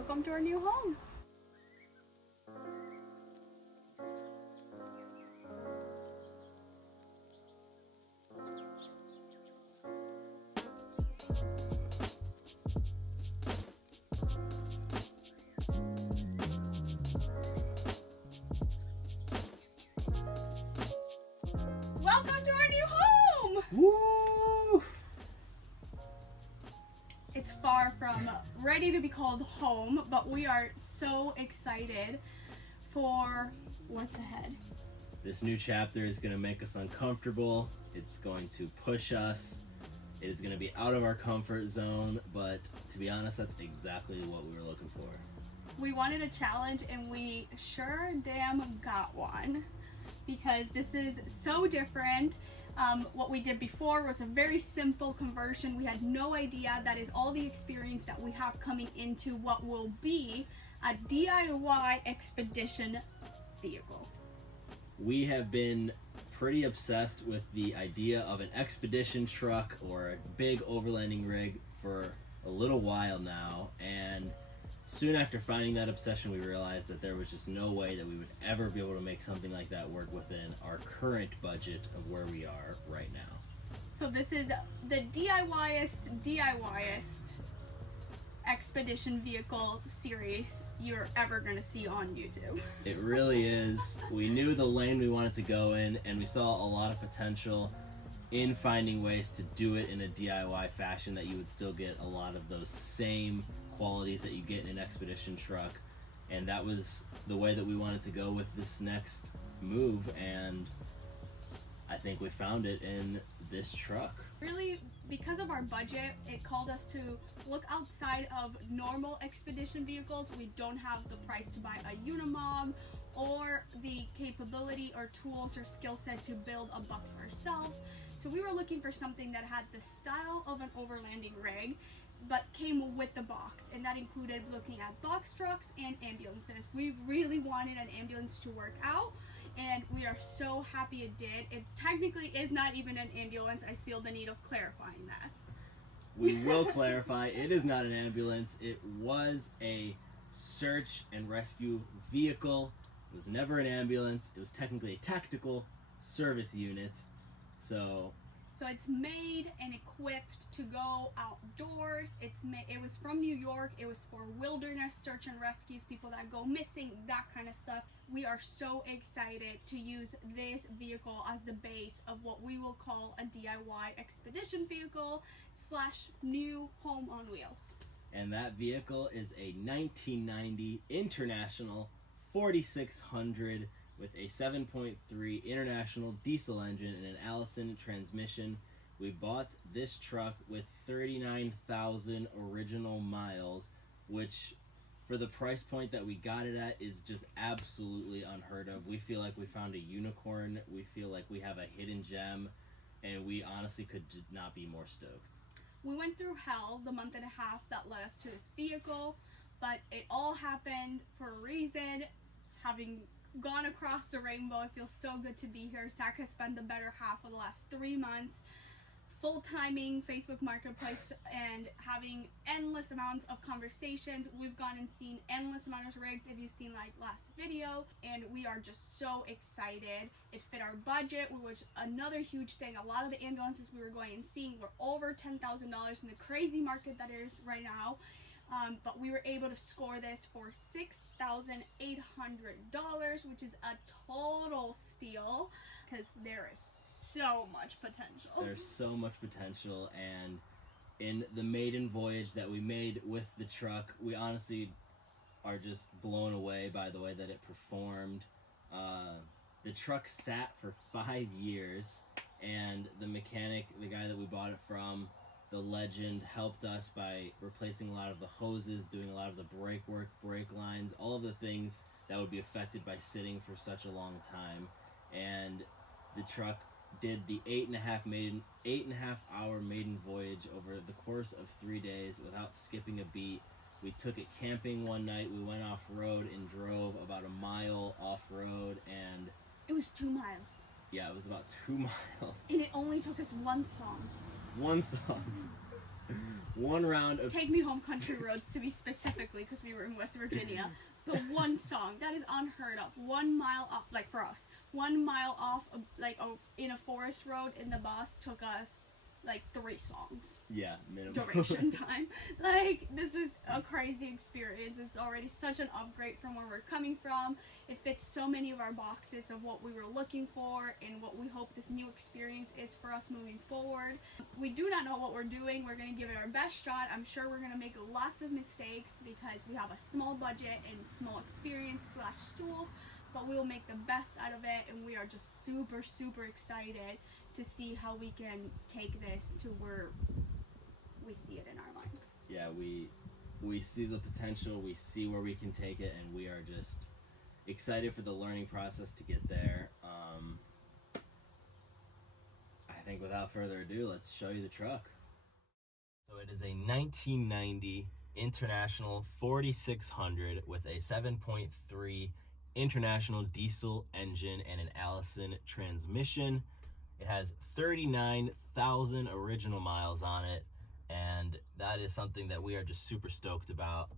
Welcome to our new home. Welcome to our new home! Woo! It's far from ready to be called home, but we are so excited for what's ahead. This new chapter is going to make us uncomfortable. It's going to push us. It is going to be out of our comfort zone, but to be honest, that's exactly what we were looking for. We wanted a challenge and we sure damn got one, because this is so different. What we did before was a very simple conversion. We had no idea that is all the experience that we have coming into what will be a DIY expedition vehicle. We have been pretty obsessed with the idea of an expedition truck or a big overlanding rig for a little while now, and soon after finding that obsession, we realized that there was just no way that we would ever be able to make something like that work within our current budget of where we are right now. So this is the DIYest expedition vehicle series you're ever gonna see on YouTube. It really is. We knew the lane we wanted to go in, and we saw a lot of potential in finding ways to do it in a DIY fashion that you would still get a lot of those same qualities that you get in an expedition truck. And that was the way that we wanted to go with this next move, and I think we found it in this truck. Really, because of our budget, it called us to look outside of normal expedition vehicles. We don't have the price to buy a Unimog or the capability or tools or skill set to build a box ourselves. So we were looking for something that had the style of an overlanding rig, but came with the box, and that included looking at box trucks and ambulances. We really wanted an ambulance to work out, and we are so happy it did. It technically is not even an ambulance. I feel the need of clarifying that. We will clarify, it is not an ambulance. It was a search and rescue vehicle. It was never an ambulance. It was technically a tactical service unit. So it's made and equipped to go outdoors. It was from New York. It was for wilderness search and rescues, people that go missing, that kind of stuff. We are so excited to use this vehicle as the base of what we will call a DIY expedition vehicle / new home on wheels. And that vehicle is a 1990 International 4600 with a 7.3 International diesel engine and an Allison transmission. We bought this truck with 39,000 original miles, which for the price point that we got it at is just absolutely unheard of. We feel like we found a unicorn. We feel like we have a hidden gem, and we honestly could not be more stoked. We went through hell the month and a half that led us to this vehicle, but it all happened for a reason. Having gone across the rainbow, it feels so good to be here. Zach has spent the better half of the last 3 months full-timing Facebook Marketplace and having endless amounts of conversations. We've gone and seen endless amounts of rigs, if you've seen like last video, and we are just so excited. It fit our budget, which another huge thing. A lot of the ambulances we were going and seeing were over $10,000 in the crazy market that is right now. But we were able to score this for $6,800, which is a total steal, because there is so much potential. There's so much potential, and in the maiden voyage that we made with the truck, we honestly are just blown away by the way that it performed. The truck sat for 5 years, and the mechanic, the guy that we bought it from, the legend, helped us by replacing a lot of the hoses, doing a lot of the brake work, brake lines, all of the things that would be affected by sitting for such a long time. And the truck did the 8.5 hour maiden voyage over the course of 3 days without skipping a beat. We took it camping one night. We went off road and drove about a mile off road, and it was 2 miles. Yeah, it was about 2 miles. And it only took us one song. One song. one round of... Take Me Home Country Roads, to be specifically, because we were in West Virginia. The one song that is unheard of. 1 mile off, like for us, 1 mile off, in a forest road in the bus took us like 3 songs. Yeah, minimum. Duration time. Like, this was a crazy experience. It's already such an upgrade from where we're coming from. It fits so many of our boxes of what we were looking for and what we hope this new experience is for us moving forward. We do not know what we're doing. We're going to give it our best shot. I'm sure we're going to make lots of mistakes because we have a small budget and small experience / tools, but we will make the best out of it, and we are just super, super excited to see how we can take this to where we see it in our minds. Yeah, we see the potential, we see where we can take it, and we are just excited for the learning process to get there. I think without further ado, let's show you the truck. So it is a 1990 International 4600 with a 7.3 International diesel engine and an Allison transmission. It has 39,000 original miles on it, and that is something that we are just super stoked about.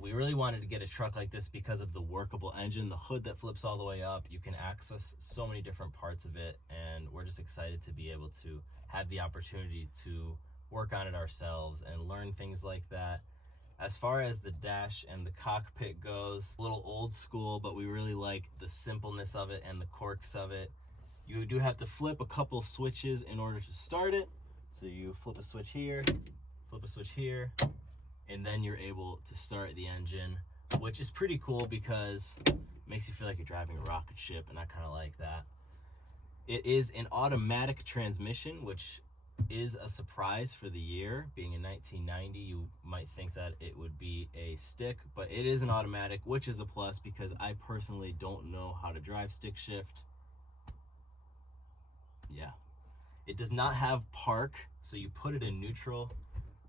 We really wanted to get a truck like this because of the workable engine, the hood that flips all the way up. You can access so many different parts of it, and we're just excited to be able to have the opportunity to work on it ourselves and learn things like that. As far as the dash and the cockpit goes, a little old school, but we really like the simpleness of it and the quirks of it. You do have to flip a couple switches in order to start it. So you flip a switch here, flip a switch here, and then you're able to start the engine, which is pretty cool because it makes you feel like you're driving a rocket ship, and I kind of like that. It is an automatic transmission, which is a surprise for the year. Being in 1990, you might think that it would be a stick, but it is an automatic, which is a plus because I personally don't know how to drive stick shift. Yeah, it does not have park, so you put it in neutral,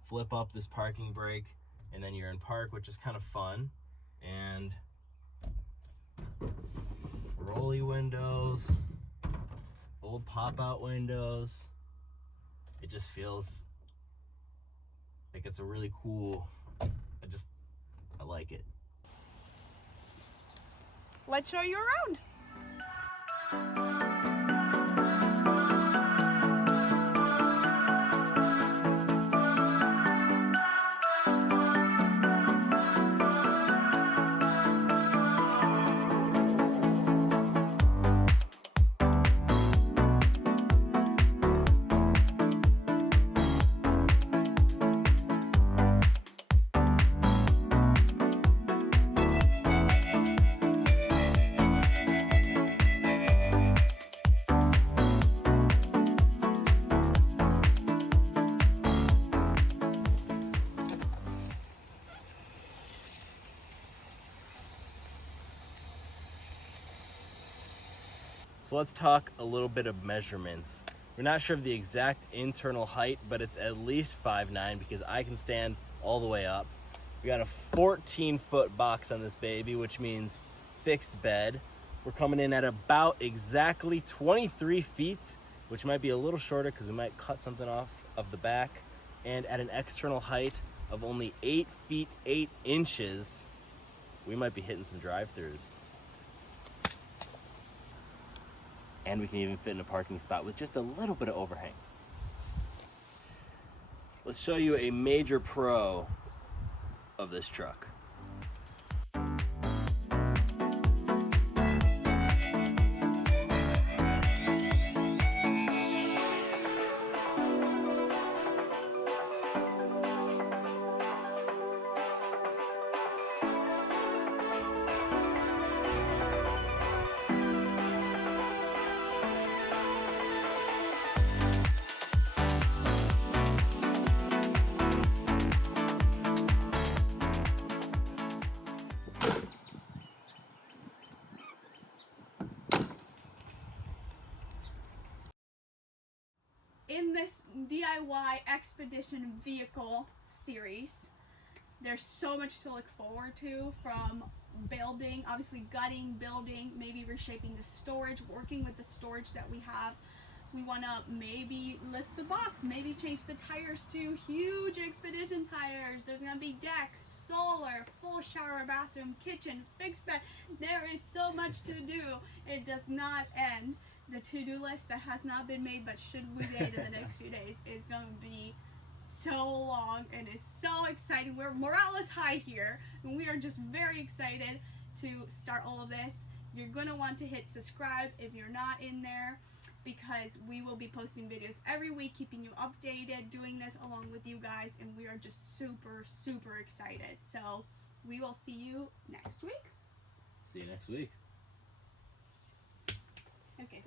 flip up this parking brake, and then you're in park, which is kind of fun. And rolly windows, old pop-out windows. It just feels like it's a really cool, I like it. Let's show you around. So let's talk a little bit of measurements. We're not sure of the exact internal height, but it's at least 5'9" because I can stand all the way up. We got a 14-foot box on this baby, which means fixed bed. We're coming in at about exactly 23 feet, which might be a little shorter because we might cut something off of the back, and at an external height of only 8 feet 8 inches, we might be hitting some drive-throughs. And we can even fit in a parking spot with just a little bit of overhang. Let's show you a major pro of this truck. In this DIY expedition vehicle series, there's so much to look forward to, from building, obviously gutting, building, maybe reshaping the storage, working with the storage that we have, We want to maybe lift the box, maybe change the tires to huge expedition tires. There's going to be deck, solar, full shower, bathroom, kitchen, fixed bed. There is so much to do. It does not end. The to-do list that has not been made but should be made in the next few days is going to be so long, and it's so exciting. Morale is high here, and we are just very excited to start all of this. You're going to want to hit subscribe if you're not in there, because we will be posting videos every week, keeping you updated, doing this along with you guys, and we are just super, super excited. So we will see you next week. See you next week. Okay.